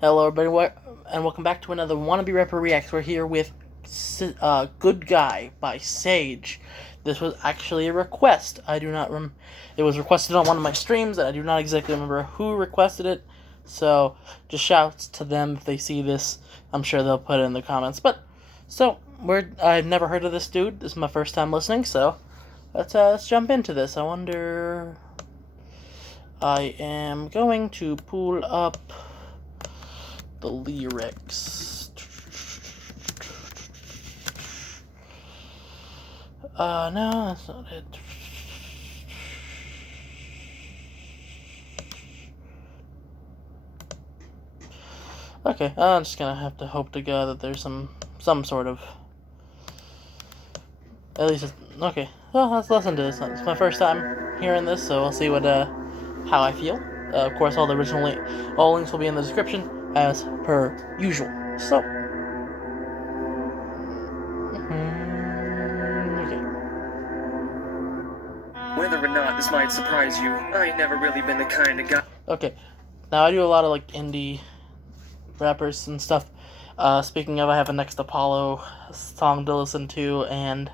Hello, everybody, and welcome back to another Wannabe Rapper Reacts. We're here with Good Guy by Sage. This was actually a request. It was requested on one of my streams, and I do not exactly remember who requested it. So, just shouts to them if they see this. I'm sure they'll put it in the comments. I've never heard of this dude. This is my first time listening, so let's jump into this. I am going to pull up the lyrics. No, that's not it. Okay, I'm just gonna have to hope to God that there's some sort of, at least okay. Well, let's listen to this. It's my first time hearing this, so we'll see how I feel. Of course, all links will be in the description as per usual. So, okay. Whether or not this might surprise you, I ain't never really been the kind of guy. Okay, now I do a lot of like indie rappers and stuff. Speaking of, I have a Next Apollo song to listen to and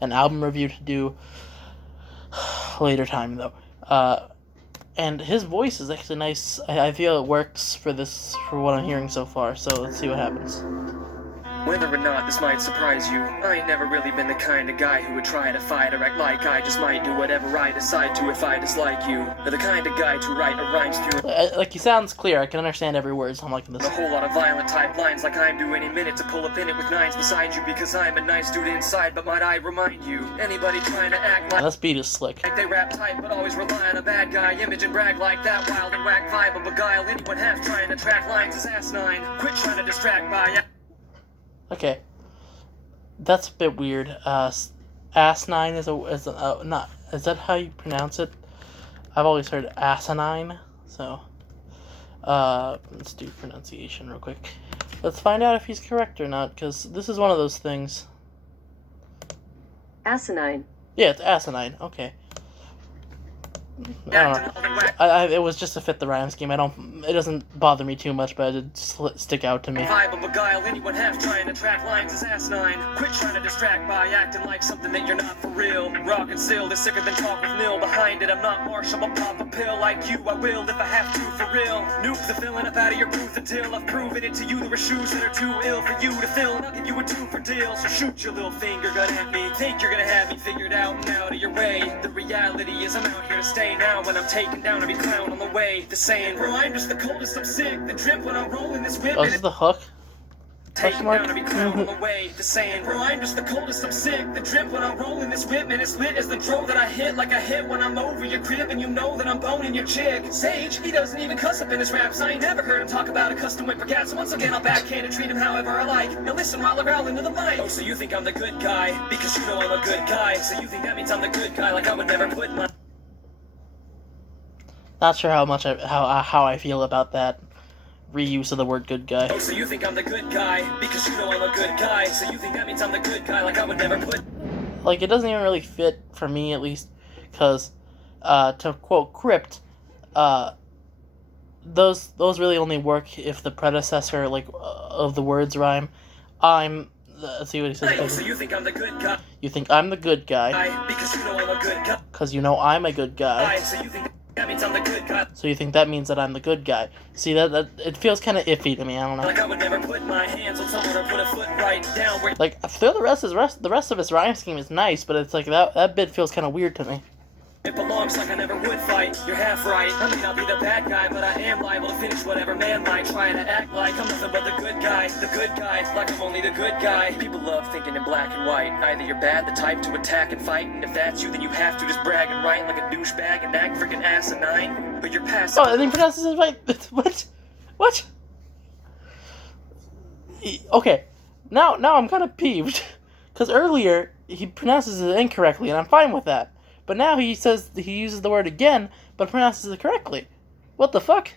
an album review to do later time though. And his voice is actually nice. I feel it works for what I'm hearing so far, so let's see what happens. Whether or not this might surprise you, I ain't never really been the kind of guy who would try to fight or act like I just might do whatever I decide to if I dislike you. Or the kind of guy to write rhymes through. Like, he sounds clear. I can understand every word, so I'm liking this. A whole lot of violent type lines like I'm due any minute to pull up in it with nines beside you because I'm a nice dude inside, but might I remind you, anybody trying to act like this beat is slick. Like they rap tight but always rely on a bad guy image and brag like that wild and whack vibe of beguile anyone half trying to track lines is asinine. Quit trying to distract by Okay. That's a bit weird. Asinine is not. Is that how you pronounce it? I've always heard asinine. So, let's do pronunciation real quick. Let's find out if he's correct or not, because this is one of those things. Asinine. Yeah, it's asinine. Okay. It was just to fit the rhyme scheme. It doesn't bother me too much, but it did stick out to me. Vibe of beguile anyone half trying to track lines is asinine. Quit trying to distract by acting like something that you're not for real. Rock and still is sicker than talk with nil behind it. I'm not Marshall, I'll pop a pill like you. I will if I have to for real. Nuke the filling up out of your booth until I've proven it to you. There are shoes that are too ill for you to fill, and I'll give you a 2 for deal. So shoot your little finger gun at me. Think you're gonna have me figured out and out of your way. The reality is I'm out here to stay. Now when I'm taking down every clown on the way, the saying, bro, I'm just the coldest, I'm sick. The drip when I'm rolling this whip. Oh, this is the hook? Taking down every clown on the way, the saying, bro, I'm just the coldest, I'm sick. The drip when I'm rolling this whip, and it's lit as the dro that I hit. Like I hit when I'm over your crib, and you know that I'm boning your chick. Sage, he doesn't even cuss up in his raps. I ain't never heard him talk about a custom whip for gas. So once again, I'll backhand and treat him however I like. Now listen while I growl into the mic. Oh, so you think I'm the good guy? Because you know I'm a good guy. So you think that means I'm the good guy? Like I would never put my... Not sure how I feel about that reuse of the word good guy. Oh, so you think I'm the good guy because you know I'm a good guy. So you think that means I'm the good guy? Like I would never put. Like, it doesn't even really fit for me, at least, because to quote Crypt, those really only work if the predecessor of the words rhyme. Let's see what he says. Oh, so you think I'm the good guy? You think I'm the good guy because you know I'm a good guy. Because you know I'm a good guy. So you think that means I'm the good guy. So you think that means that I'm the good guy. See, that it feels kind of iffy to me, I don't know. Like I would never put my hands on someone or put a foot right down where... Like, the rest of his rhyme scheme is nice, but it's like, that bit feels kind of weird to me. It belongs like I never would fight. You're half right. I may not be the bad guy, but I am liable to finish whatever man might try to act like I'm nothing but the good guy. The good guy, like I'm only the good guy. People love thinking in black and white. Either you're bad, the type to attack and fight, and if that's you, then you have to just brag and write like a douchebag and act freaking asinine. But you're past. Oh, and he pronounces it right. What? Okay, now I'm kind of peeved, because earlier he pronounces it incorrectly, and I'm fine with that. But now he uses the word again, but pronounces it correctly. What the fuck?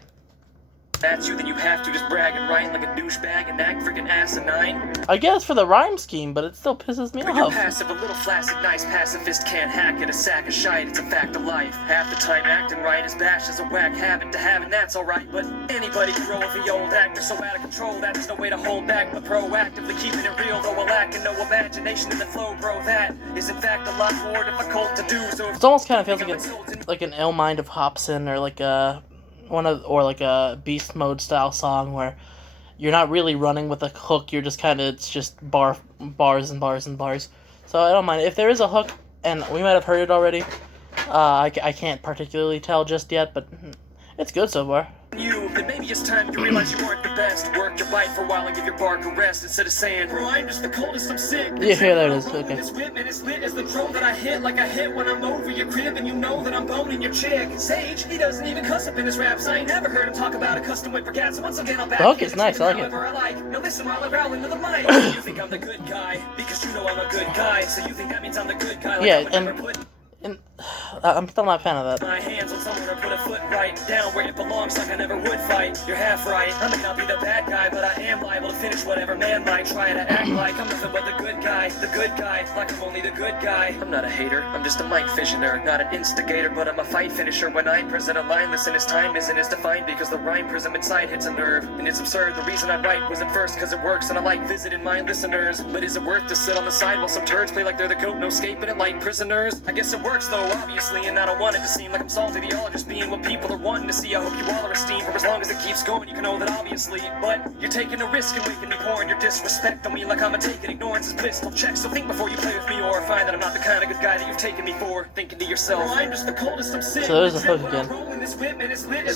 That's you, then you have to just brag and write like a douchebag and act freaking asinine. I guess for the rhyme scheme, but it still pisses me But you're off. passive, a little flaccid, nice pacifist can't hack it, a sack of shite, it's a fact of life. Half the time acting right is bash as a whack habit to have, and that's alright. But anybody can grow with the old actor so out of control that there's no way to hold back, but proactively keeping it real, though we're lacking no imagination in the flow, bro. That is in fact a lot more difficult to do. So It almost kind of feels like an ill mind of Hobson, or like a like a Beast Mode style song where you're not really running with a hook. You're just it's just bars and bars and bars. So I don't mind if there is a hook, and we might have heard it already. I can't particularly tell just yet, but it's good so far. You, then maybe it's time you realize you aren't the best. Work your bite for a while and give your bark a rest instead of saying, bro, I'm just the coldest, I'm sick. Yeah, there it is. Okay. This whip and it's lit as the drum that I hit, like I hit when I'm over your crib, and you know that I'm boning your chick. Sage, he doesn't even cuss up in his raps. I ain't never heard him talk about a custom whip for cats. So once again, I'll back the hook is nice. I like it. I like. Now listen while I growl into the mic. You think I'm the good guy because you know I'm a good guy. So you think that means I'm the good guy? Like Yeah, and I'm still not a fan of that. My hands on someone or put a foot right down where it belongs, like I never would fight. You're half right. I may not be the bad guy, but I am liable to finish whatever man might try to act like I'm nothing but the good guy, like I'm only the good guy. I'm not a hater, I'm just a mic fissioner, not an instigator, but I'm a fight finisher. When I present a line, listen, his time isn't as defined because the rhyme prism inside hits a nerve, and it's absurd. The reason I write was at first because it works, and I like visiting my listeners. But is it worth to sit on the side while some turds play like they're the goat, no escaping it like prisoners? I guess it works though, obviously. And I don't want it to seem like I'm salty. Y'all are just being what people are wanting to see. I hope you all are esteemed for as long as it keeps going. You can know that obviously, but you're taking a risk and making me pouring your disrespect on me like I'm a taking ignorance is pistol check. So think before you play with me, or find that I'm not the kind of good guy that you've taken me for. Thinking to yourself, well, I'm just the coldest, I'm sick. So there's a hook again. Is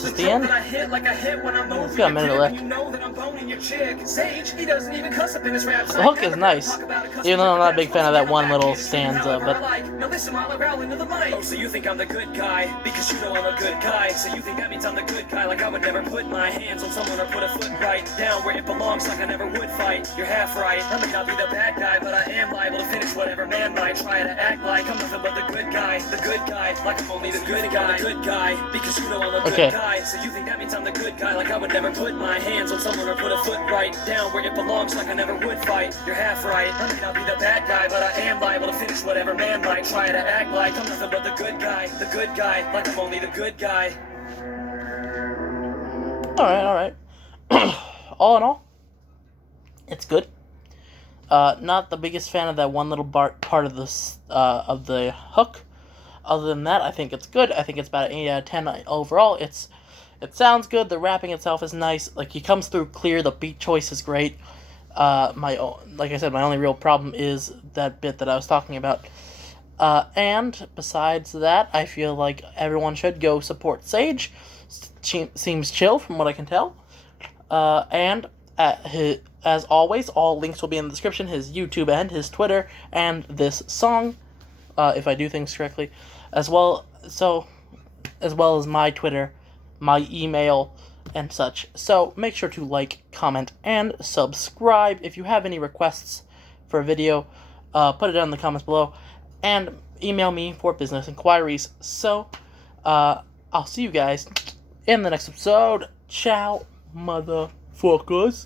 this the end? We've got a minute left. You know that I'm boning your chick. Sage, he doesn't even cuss up in his raps. The hook is nice, even though I'm not a big fan of that one little stanza. But now listen while I growl into the mic. Oh, so you think I'm the good guy because you know I'm a good guy. So you think that means I'm the good guy, like I would never put my hands on someone or put a foot right down where it belongs, like I never would fight. You're half right. I may not be the bad guy, but I am liable to finish whatever man might try to act like I'm nothing but the good guy, like I'm only the good guy, because you know I'm a good guy. So you think that means I'm the good guy, like I would never put my hands on someone or put a foot right down where it belongs, like I never would fight. You're half right. I may not be the bad guy, but I am liable to finish whatever man might try to act like I'm nothing but the good guy, like I'm only the good guy. Alright. All in all, it's good. Not the biggest fan of that one little part of the hook. Other than that, I think it's good. I think it's about an 8 out of 10 overall. It sounds good. The rapping itself is nice. Like, he comes through clear. The beat choice is great. Like I said, my only real problem is that bit that I was talking about. And besides that, I feel like everyone should go support Sage. Seems chill from what I can tell. And as always, all links will be in the description. His YouTube and his Twitter and this song, if I do things correctly, as well as my Twitter, my email, and such. So make sure to like, comment, and subscribe. If you have any requests for a video, put it down in the comments below, and email me for business inquiries. So, I'll see you guys in the next episode. Ciao, motherfuckers.